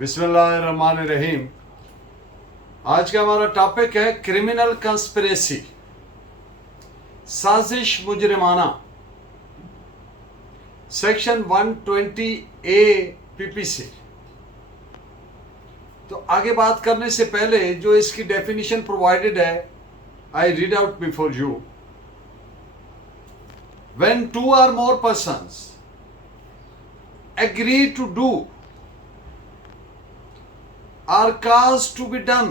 बिस्मिल्लाहिर्रहमानिर्रहीम। आज का हमारा टॉपिक है क्रिमिनल कंस्पिरेसी, साजिश मुजरिमाना, सेक्शन 120A पीपीसी। तो आगे बात करने से पहले जो इसकी डेफिनेशन प्रोवाइडेड है, I read out before you. When two or more persons agree to do are caused to be done.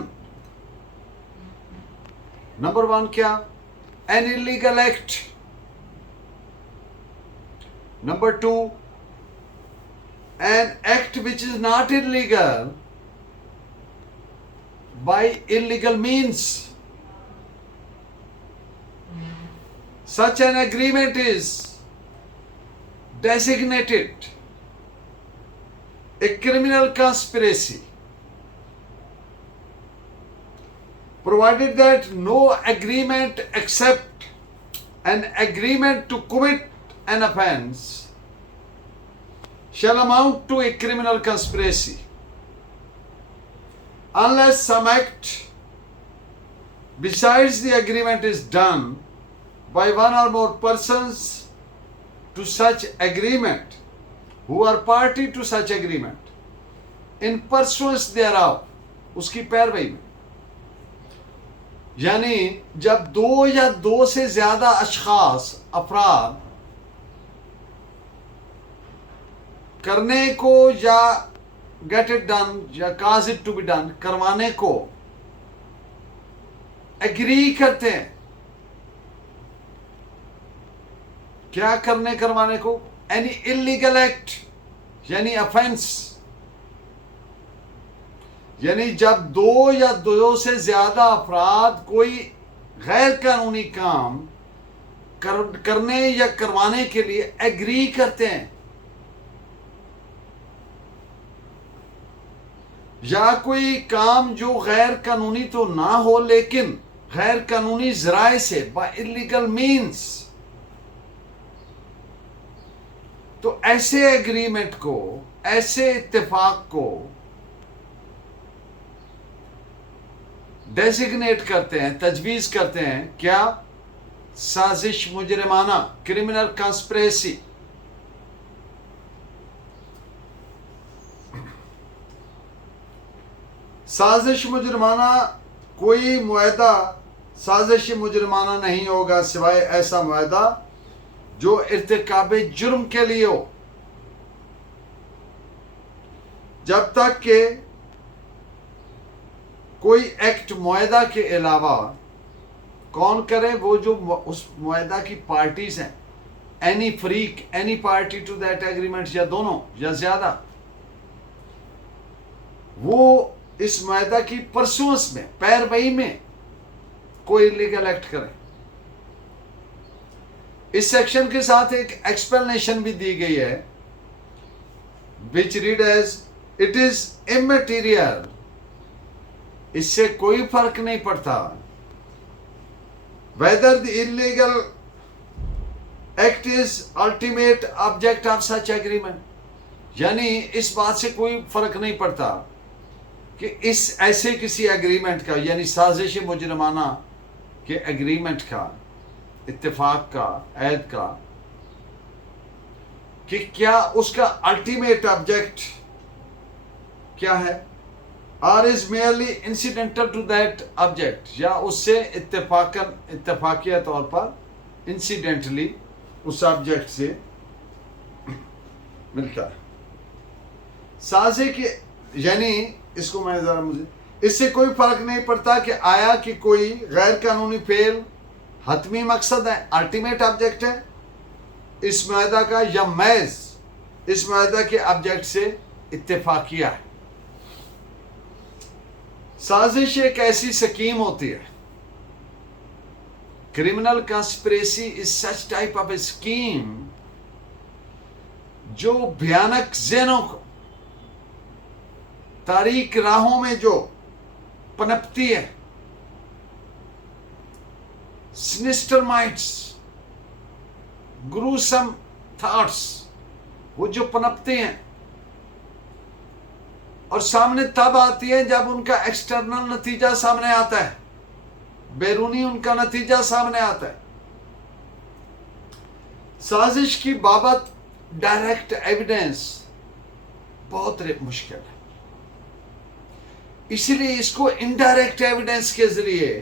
Number one क्या? An illegal act. Number two, an act which is not illegal by illegal means. Such an agreement is designated a criminal conspiracy, provided that no agreement except an agreement to commit an offense shall amount to a criminal conspiracy unless some act besides the agreement is done by one or more persons to such agreement who are party to such agreement in pursuance thereof. उसकी पैरवी में, यानी जब दो या दो से ज्यादा अशखास अफराद करने को या गेट इट डन या काज इट टू बी डन करवाने को एग्री करते हैं, क्या करवाने को? एनी इलीगल एक्ट यानी अफेंस, यानी जब दो या दो से ज्यादा अफराद कोई गैर कानूनी काम करने या करवाने के लिए एग्री करते हैं, या कोई काम जो गैर कानूनी तो ना हो लेकिन गैर कानूनी जराए से बाय इलीगल मीन्स, तो ऐसे एग्रीमेंट को, ऐसे इत्तेफाक को डेजिग्नेट करते हैं, तजवीज करते हैं क्या? साजिश मुजरिमाना, क्रिमिनल कंस्पिरेसी। साजिश मुजरिमाना कोई मुआहदा साजिश मुजरिमाना नहीं होगा सिवाय ऐसा मुआहदा जो इर्तिकाबे जुर्म के लिए हो, जब तक के कोई एक्ट मुआहदा के अलावा कौन करे? वो जो उस मुआहदा की पार्टीज हैं, any freak, any party to that agreement, या दोनों या ज्यादा, वो इस मुआहदा की परसुएंस में, पैरवी में कोई लीगल एक्ट करे। इस सेक्शन के साथ एक एक्सप्लेनेशन भी दी गई है, which read as it is immaterial. इससे कोई फर्क नहीं पड़ता whether the illegal act is ultimate object of such agreement, यानी इस बात से कोई फर्क नहीं पड़ता कि इस ऐसे किसी एग्रीमेंट का, यानी साजिश मुजरिमाना के एग्रीमेंट का, इत्तेफाक का, ऐद का, कि क्या उसका अल्टीमेट ऑब्जेक्ट क्या है, और is merely incidental to that object, या उससे इत्तेफाकिया तौर पर इंसिडेंटली उस ऑब्जेक्ट से मिलता है। साजे के, यानी इसको मैं जरा, मुझे इससे कोई फर्क नहीं पड़ता कि आया कि कोई गैर कानूनी फेल हतमी मकसद है, अल्टीमेट ऑब्जेक्ट है इस मुआहदा का, या महज इस मुआहदा के ऑब्जेक्ट से इत्तेफाकिया है। साजिश एक ऐसी स्कीम होती है, criminal conspiracy is such type of A scheme जो भयानक ज़हनों को तारीक राहों में जो पनपती है, सिनिस्टर माइंड्स, ग्रूसम थॉट्स, वो जो पनपते हैं, और सामने तब आती है जब उनका एक्सटर्नल नतीजा सामने आता है, बैरूनी उनका नतीजा सामने आता है। साजिश की बाबत डायरेक्ट एविडेंस बहुत मुश्किल है, इसलिए इसको इनडायरेक्ट एविडेंस के जरिए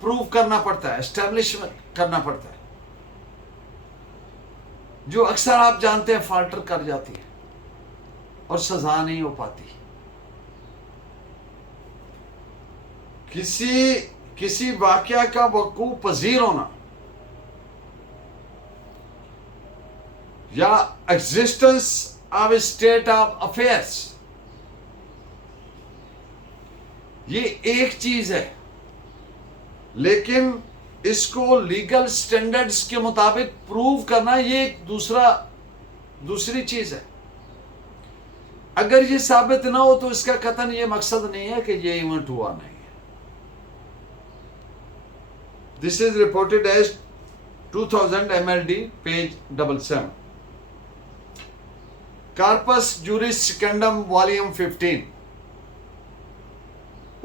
प्रूव करना पड़ता है, एस्टैब्लिश करना पड़ता है, जो अक्सर आप जानते हैं फाल्टर कर जाती है और सजा नहीं हो पाती। किसी वाकया का वकूअ पजीर होना या existence of state of affairs, ये एक चीज है, लेकिन इसको लीगल स्टैंडर्ड्स के मुताबिक प्रूव करना ये एक दूसरी चीज है। अगर ये साबित ना हो तो इसका कतन ये मकसद नहीं है कि ये इवेंट हुआ नहीं है। This is reported as 2000 MLD page 77, कार्पस जूरिस सेकेंडम वॉल्यूम 15,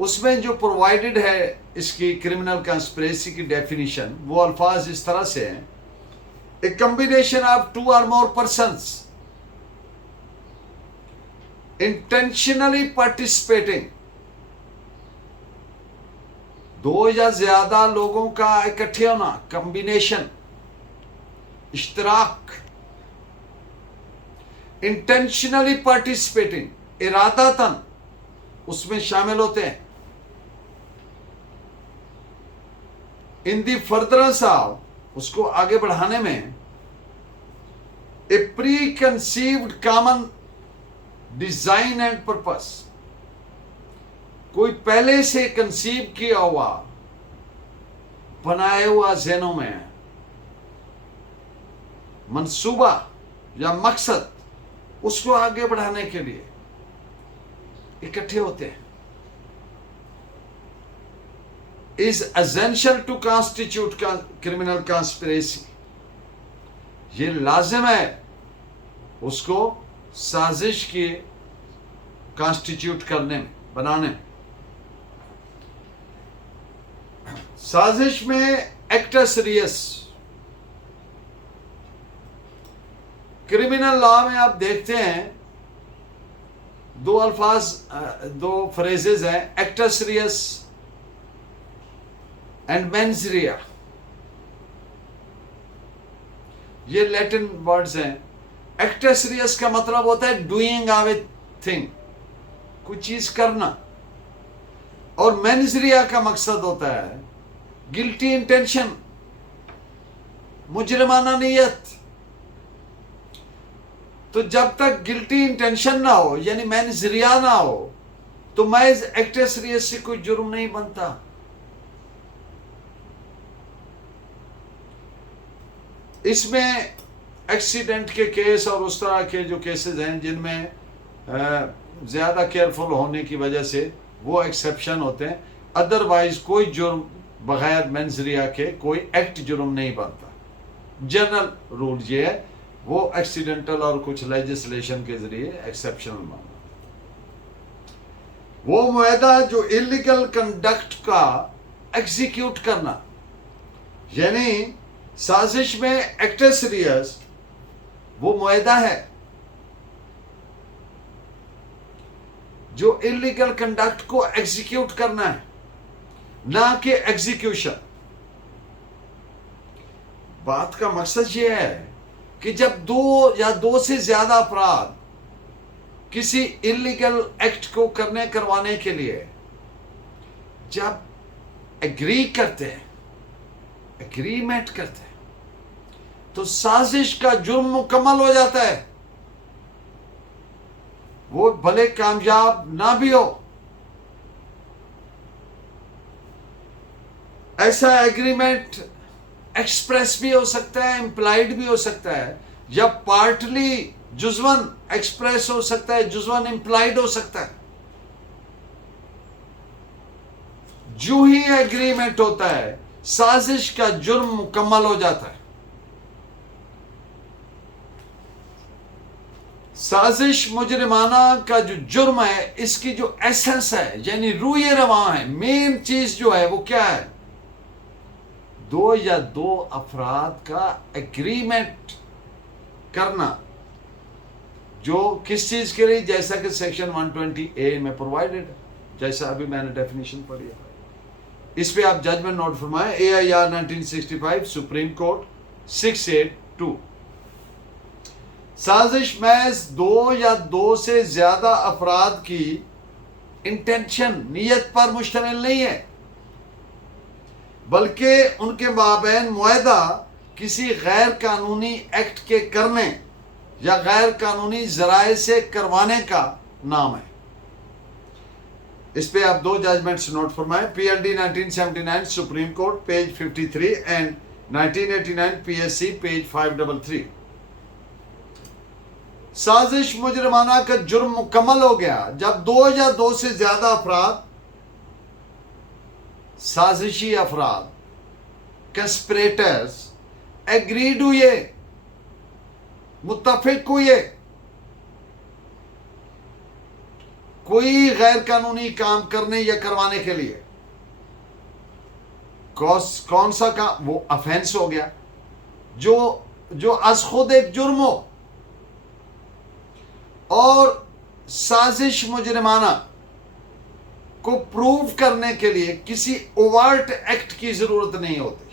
उसमें जो प्रोवाइडेड है इसकी क्रिमिनल कंस्पिरेसी की डेफिनेशन, वो अल्फाज इस तरह से हैं: a combination of 2 or more persons intentionally participating, 2 या ज्यादा लोगों का इकट्ठे होना, कॉम्बिनेशन, इश्तराक। इंटेंशनली पार्टिसिपेटिंग, इरादतन उसमें शामिल होते हैं। इन दी फर्दरेंस ऑफ, उसको आगे बढ़ाने में, a preconceived common design and purpose, कोई पहले से कंसीव किया हुआ, बनाया हुआ ज़हनों में मंसूबा या मकसद, उसको आगे बढ़ाने के लिए इकट्ठे होते हैं, is essential to constitute criminal conspiracy, ये लाजिम है उसको साजिश की कॉन्स्टिट्यूट करने में, बनाने में। साजिश में एक्टस रियस, क्रिमिनल लॉ में आप देखते हैं दो फ्रेजेस हैं, एक्टस रियस एंड मेंस रिया, ये लैटिन वर्ड्स हैं। एक्टस रियस का मतलब होता है डूइंग ऑफ ए थिंग, कुछ चीज करना, और मेंस रिया का मकसद होता है गिल्टी इंटेंशन, मुजरिमाना नीयत। तो जब तक गिल्टी इंटेंशन ना हो, यानी मेंस रिया ना हो, तो महज एक्टस रियस से कोई जुर्म नहीं बनता। इसमें एक्सीडेंट के केस और उस तरह के जो केसेस हैं जिनमें ज्यादा केयरफुल होने की वजह से वो एक्सेप्शन होते हैं, अदरवाइज कोई जुर्म बगैर मेंस रिया के कोई एक्ट जुर्म नहीं बनता। जनरल रूल ये है, वो एक्सीडेंटल और कुछ लेजिस्लेशन के जरिए एक्सेप्शनल माना। वो मुआहदा जो इलीगल कंडक्ट का एग्जीक्यूट करना, यानी साजिश में एक्टस रियस वो मुआहदा है जो इलीगल कंडक्ट को एग्जीक्यूट करना है, ना कि एग्जीक्यूशन। बात का मकसद यह है कि जब 2 या 2 से ज्यादा अपराध किसी इलीगल एक्ट को करवाने के लिए जब एग्री करते हैं, एग्रीमेंट करते हैं, तो साजिश का जुर्म मुकम्मल हो जाता है। वो भले कामयाब ना भी हो, ऐसा एग्रीमेंट एक्सप्रेस भी हो सकता है, इंप्लाइड भी हो सकता है, या पार्टली जुज़वन एक्सप्रेस हो सकता है, जुज़वन इंप्लाइड हो सकता है। जो ही एग्रीमेंट होता है, साजिश का जुर्म मुकम्मल हो जाता है। साजिश मुजरिमाना का जो जुर्म है, इसकी जो एसेंस है, यानी रूए रवां है, मेन चीज जो है वो क्या है? दो या दो अफराद का एग्रीमेंट करना, जो किस चीज के लिए? जैसा कि सेक्शन 120A में प्रोवाइडेड है, जैसा अभी मैंने डेफिनेशन पढ़ी है। इस पे आप जजमेंट नोट फरमाएं। AIR 1965 Supreme Court 682। साजिश महज दो या दो से ज्यादा अफराद की इंटेंशन, नीयत पर मुश्तमिल नहीं है, बल्कि उनके माबैन मुआहदा किसी गैर कानूनी एक्ट के करने या गैर कानूनी जराए से करवाने का नाम है। इस पे आप दो जजमेंट्स नोट फरमाएं। PLD 1979 Supreme court page 53 and 1989 PSC page 533। साजिश मुजरिमाना का जुर्म मुकम्मल हो गया जब दो या दो से ज्यादा अफराद, साजिशी अफराद, कंस्पिरेटर्स एग्रीड हुए, मुत्तफिक हुए, कोई गैर कानूनी काम करने या करवाने के लिए। कौन सा काम? वो अफेंस हो गया जो अज खुद एक जुर्म हो, और साजिश मुजरिमाना को प्रूव करने के लिए किसी ओवर्ट एक्ट की जरूरत नहीं होती।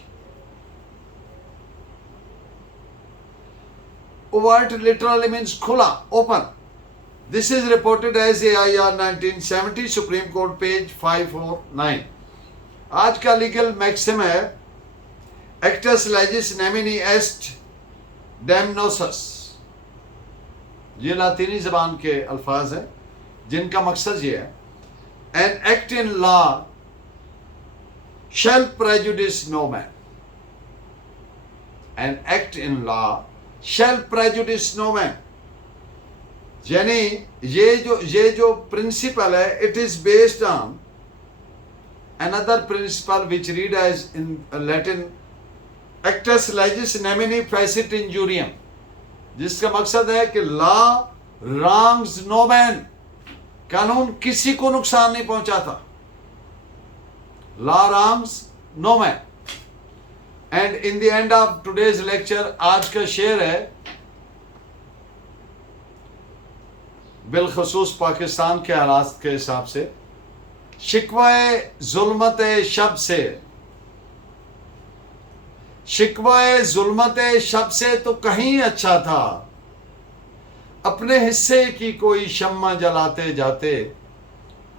ओवर्ट लिटरली मीन्स खुला, open. This is reported as AIR 1970 supreme court page 549। आज का लीगल मैक्सिम है एक्टस लेजिस नेमिनी एस्ट डैमनोसस। ये लातीनी जबान के अल्फाज हैं जिनका मकसद ये है, an act in law shall prejudice no man. An act in law shall prejudice no man, यानी ये जो प्रिंसिपल है, it is based on another principle which read as in Latin actus लेजिस nemini facit injuriam, जिसका मकसद है कि law wrongs no man, कानून किसी को नुकसान नहीं पहुंचाता। Law wrongs no man. And in the end of today's lecture आज का शेर है बिलखसूस पाकिस्तान के हालात के हिसाब से, शिकवाए जुल्मत शब से, शिकवाए जुल्मत शब से तो कहीं अच्छा था, अपने हिस्से की कोई शम्मा जलाते जाते।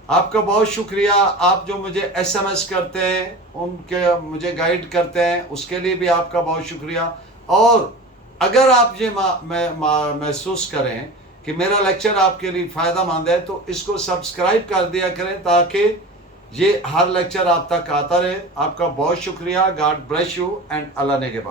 आपका बहुत शुक्रिया, आप जो मुझे SMS करते हैं, उनके मुझे गाइड करते हैं, उसके लिए भी आपका बहुत शुक्रिया। और अगर आप ये महसूस करें कि मेरा लेक्चर आपके लिए फ़ायदेमंद है, तो इसको सब्सक्राइब कर दिया करें ताकि ये हर लेक्चर आप तक आता रहे। आपका बहुत शुक्रिया। God bless you and Allah नेगेबान।